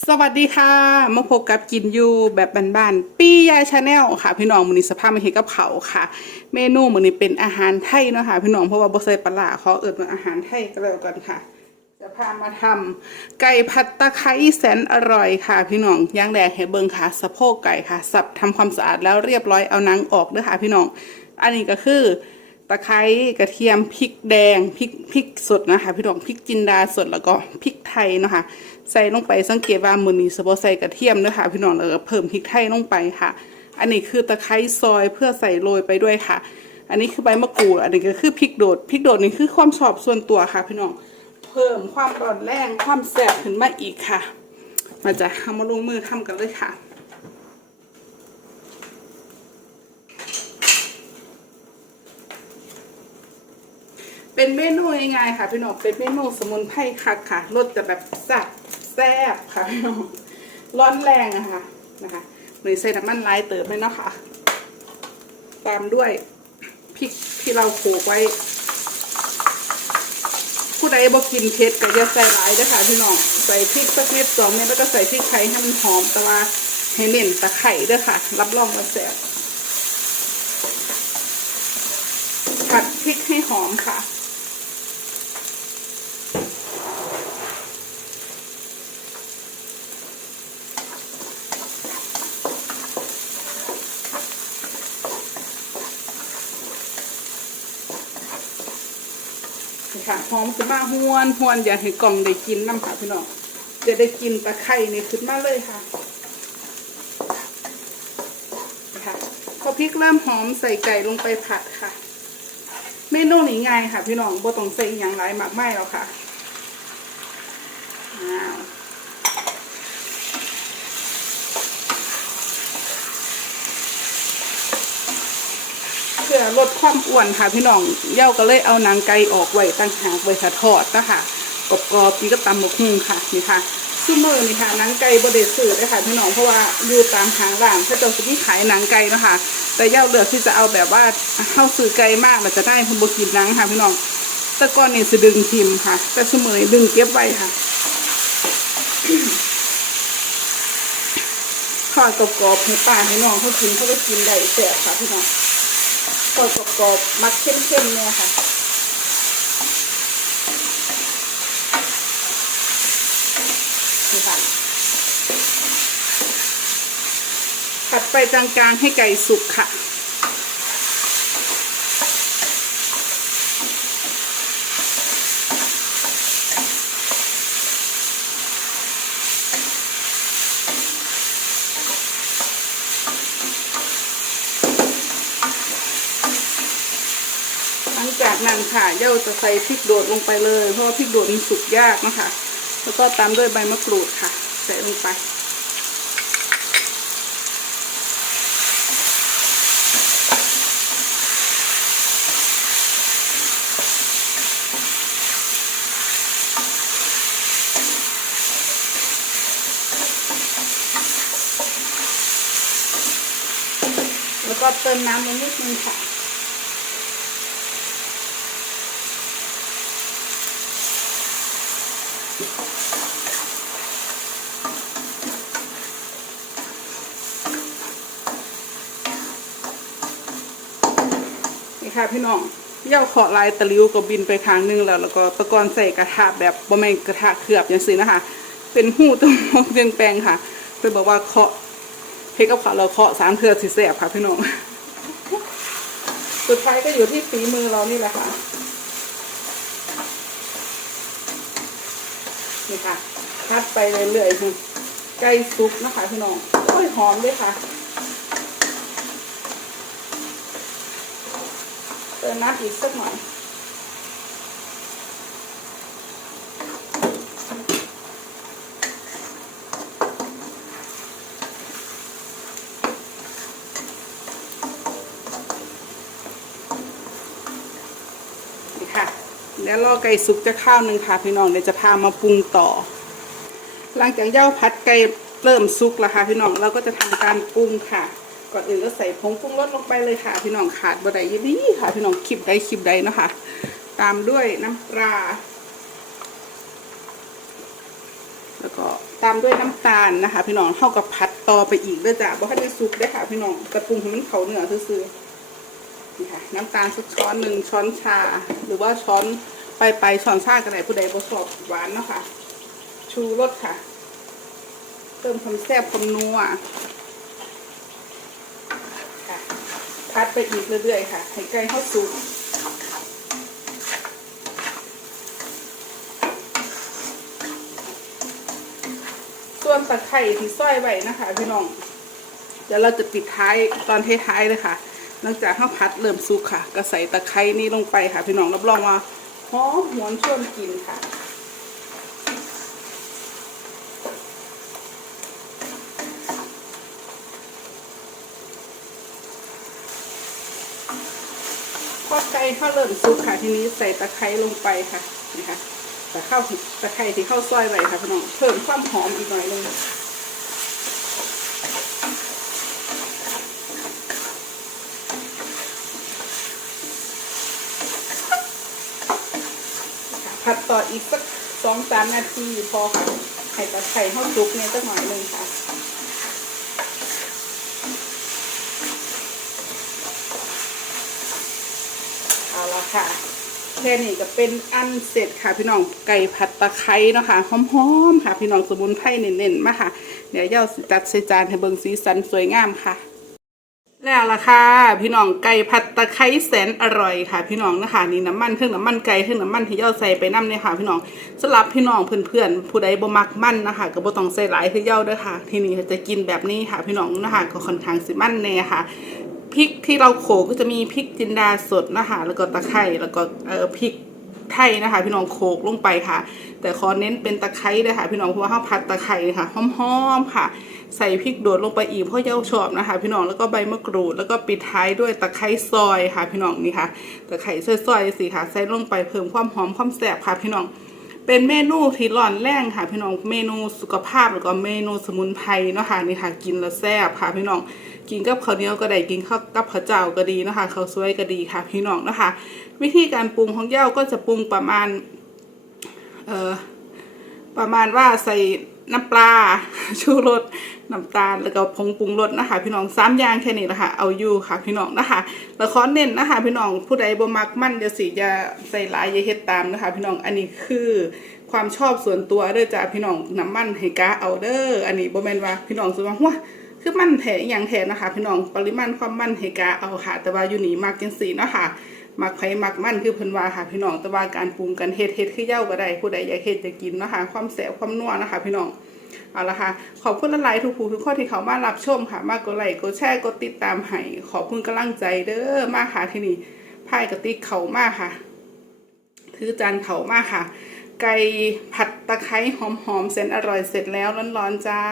สวัสดีค่ะ มาพบกับกินยูแบบบ้านๆ ปี้ยายชาแนลค่ะ พี่น้องมือนี้สภาพมาเห็นกับเขาค่ะ เมนูมือนี้เป็นอาหารไทยเนาะค่ะ พี่น้องเพราะว่าบใส่ปลาร้าขอเอิดมาอาหารไทยก็แล้วกันค่ะ จะพามาทำไก่ผัดตะไคร้แสนอร่อยค่ะ พี่น้องย่างแดงให้เบิงค่ะสะโพกไก่ค่ะ สับทำความสะอาดแล้วเรียบร้อยเอาหนังออกเด้วยค่ะ พี่น้อง อันนี้ก็คือตะไคร้กระเทียมพริกแดงพริกพริกสดนะคะ พี่น้องพริกจินดาสดแล้วก็พริกไทยเนาะค่ะ ใส่ลงไปสังเกตว่ามือนี้สบใส่กระเทียมเนะคะพี่น้องแล้วก็เพิ่มพริกไทยลงไปค่ะ อันนี้คือตะไคร้ซอยเพื่อใส่โรยไปด้วยค่ะ อันนี้คือใบมะกรูด อันนี้ก็คือพริกโดดพริกโดดนี่คือความชอบส่วนตัวค่ะ พี่น้องเพิ่มความร้อนแรงความแซ่บขึ้นมาอีกค่ะ มาจะเอามาลงมือทำกันเลยค่ะเป็นเมนูง่ายๆค่ะพี่น้องเป็นเมนูสมุนไพรคักค่ะรสจะแบบสับ แซ่บค่ะพี่น้องร้อนแรงนะคะนะคะหรือใส่น้ำมันลายเติมเลยเนาะค่ะตามด้วยพริกที่เราโขลกไว้ ผู้ใดบอกกินเผ็ดก็อย่าใส่หลายนะคะพี่น้องใส่พริกสักเม็ดสองเม็ดแล้วก็ใส่พริกไทยให้มันหอมต่ว่าให้เน้นตะไคร้ด้วยค่ะ รับรองว่าแซ่บผัดพริกให้หอมค่ะ ค่ะหอมขึ้นมาหวนหวนอยากให้กล่องได้กินน้ำค่ะพี่น้องจะได้กินตะไคร่นี่ขึ้นมาเลยค่ะนะค่ะพอพริกเริ่มหอมใส่ไก่ลงไปผัดค่ะ เมนูนี้ง่ายค่ะ พี่น้องบ่ต้องใส่อย่างไรมากไม่แล้วค่ะอ้าว พื่อลดความอ้วนค่ะพี่น้องเย่าก็เลยเอาหนังไก่ออกไว้ตั้งหากไว้ถทอดนะคะกรอบๆนี่ก็ตำหมกหุ่งค่ะนี่ค่ะซุมือนี่ค่ะหนังไก่บไดซื้อเลยค่ะพี่น้องเพราะว่าอยู่ตามหางร้านเขาจะมีขายหนังไก่นะคะแต่เย่าเลือกที่จะเอาแบบว่าเข้าซื้อไก่มากมันจะได้เพนบกินหนังค่ะพี่น้องแต่ก่อนนี่จะดึงทิมค่ะ แต่ซุมือดึงเก็บไว้ค่ะทอดกรอบๆให้ป้าให้น้องเขากินเขาก็กินได้แซ่บค่ะพี่น้อง ทอกรอบๆมักเข้มๆเนี่ยค่ะนี่ค่ะ ผัดไปกลางๆให้ไก่สุกค่ะ จากนั้นค่ะเย่าจะใส่พริกโดดลงไปเลย เพราะว่าพริกโดดมันสุกยากนะคะ แล้วก็ตามด้วยใบมะกรูดค่ะ ใส่ลงไป แล้วก็เติมน้ำลงนิดนึงค่ะ ค่ะพี่น้องเย่าขอลายตะลิวก็บินไปครั้งหนึงแล้ว แล้วก็ตะกอนใส่กระทะแบบบะแมงกระทะเขือบอย่างสินะคะ เป็นหู้ตรงเพียงแปลงค่ะเพื่อบอกว่าเคาะเพกกับขาเราเคาะสามเทือสิแสบค่ะพี่น้องสุดท้ายก็อยู่ที่ฝีมือเรานี่แหละค่ะนี่ค่ะพัดไปเรื่อยๆค่ะไก่ซุปนะคะพี่น้องโอ้ยหอมด้วยค่ะ เติมน้ำอีกสักหน่อยนี่ค่ะแล้วรอไก่สุกจะข้าวหนึ่งค่ะพี่น้องเดี๋ยวจะพามาปรุงต่อ หลังจากเย่าพัดไก่เริ่มสุกแล้วค่ะพี่น้องเราก็จะทำการปรุงค่ะ ก่อนอื่นก็ใส่ผงปรุงรสลงไปเลยค่ะ พี่น้องขาดบะไดยี่ดีค่ะ พี่น้องคลิปใดคลิปใดเนาะคะตามด้วยน้ำปลา แล้วก็ตามด้วยน้ำตาลนะคะ พี่น้องเข้ากับผัดต่อไปอีกด้อจ้ะบ่ให้ได้สุกได้ค่ะ พี่น้องกระปรุงให้มันเขาเนื้อซื่อๆนี่ค่ะ น้ำตาลสักช้อนหนึ่งช้อนชา หรือว่าช้อนไปไปๆช้อนชากันไหนผู้ใดบ่ชอบหวานเนาะค่ะ ชูรสค่ะ เติมความแซ่บความนัวค่ะ พัดไปอีกเรื่อยๆค่ะ ให้ไก่เข้าสุกส่วนตะไคร่ที่ซอยไว้นะคะ พี่น้อง เดี๋ยวเราจะปิดท้ายตอนท้ายๆเลยค่ะ หลังจากข้าวผัดเริ่มสุกค่ะ ก็ใส่ตะไคร่นี้ลงไปค่ะ พี่น้องรับรองว่าหอมหวนชวนกินค่ะ อไก่ข้าวเริ่มสุกค่ะทีนี้ใส่ตะไคร้ลงไปค่ะนะคะแต่ข้าวตะไคร้ที่ข้าวซอยไว้ค่ะพี่น้องเพิ่มความหอมอีกหน่อยหนึงค่ะผัดต่ออีกสักสองสามนาทีพอค่ะให้ตะไคร้ข้าสุกเนี่ยสักหน่อยหนึ่งค่ะ เอาละ ค่ะแค่นี้ก็เป็นอันเสร็จค่ะพี่น้องไก่ผัดตะไคร้เนาะค่ะหอมๆค่ะ พี่น้องสมุนไพรเน้นๆมาค่ะ เดี๋ยวเย้าจัดใส่จานให้เบิ่งสีสันสวยงามค่ะ แล้วล่ะค่ะ พี่น้องไก่ผัดตะไคร้แสนอร่อยค่ะ พี่น้องนะคะนี่น้ำมันเครื่องน้ำมันไก่เครื่องน้ำมันที่เย้าใส่ไปน้ำเนี่ยค่ะพี่น้องสำหรับพี่น้องเพื่อนๆผู้ใดบ่มักมันนะคะก็บ่ต้องใส่หลายคือเย้าเด้อค่ะ ทีนี้จะกินแบบนี้ค่ะ พี่น้องนะคะก็ค่อนข้างสิมันแน่ค่ะ พริกที่เราโขกก็จะมีพริกจินดาสดนะคะ แล้วก็ตะไคร้แล้วก็เออพริกไทยนะคะ พี่น้องโขกลงไปค่ะ แต่ขอเน้นเป็นตะไคร้เลยค่ะพี่น้องเพราะว่าข้าวผัดตะไคร้ค่ะหอมๆค่ะ ใส่พริกโดดลงไปอีกเพราะเย้าชอบนะคะ พี่น้องแล้วก็ใบมะกรูด แล้วก็ปิดท้ายด้วยตะไคร้ซอยค่ะ พี่น้องนี่ค่ะตะไคร้ซอยๆสิค่ะใส่ลงไปเพิ่มความหอมความแซ่บค่ะพี่น้อง เป็นเมนูที่ร้อนแรงค่ะพี่น้องเมนูสุขภาพแล้วก็เมนูสมุนไพรเนาะค่ะนี่ค่ะกินแล้วแซ่บค่ะพี่น้องกินกับข้าวเหนียวก็ได้กินข้าวกับข้าวเจ้าก็ดีนะคะข้าวซวยก็ดีค่ะพี่น้องนะคะ วิธีการปรุงของเย้าก็จะปรุงประมาณเอ่อประมาณว่าใส่ น้ำปลา ชูรสน้ำตาลแล้วก็ผงปรุงรสนะคะ พี่น้องสามอย่างแค่นี้แหละคะเอาอยู่ค่ะพี่น้องนะคะแล้วขอเน้นนะคะ พี่น้องผู้ใดบ่มักมั่นจะสิจะใส่หลายอย่าเฮ็ดตามนะคะ พี่น้องอันนี้คือความชอบส่วนตัวเด้อจ้าพี่น้องน้ำมันให้กาเอาเด้ออันนี้บ่แม่นว่าพี่น้องสิว่าหัวคือมันแท้อย่างแท้นะคะ พี่น้องปริมาณความมันให้กาเอาค่ะ แต่ว่าอยู่นี่มักจังซี่เนาะค่ะ มักไผมักมันคือเพิ่นว่าค่ะพี่น้องแต่ว่าการปรุงกันเฮ็ดเฮ็ดคือเหย้าก็ได้ผู้ใดอยากเฮ็ดอยากกินนะคะความแซ่บความนัวนะคะ พี่น้องเอาละค่ะ ขอบคุณหลายทุกผู้ทุกคนที่เขามารับชมค่ะ มากกดไลค์กดแชร์กดติดตามให้ขอบคุณกำลังใจเด้อมากค่ะที่นี่พายกระติกเขามากค่ะ ถือจานเขามากค่ะ ไก่ผัดตะไคร้หอมๆเส้นอร่อยเสร็จแล้วร้อนๆจ้า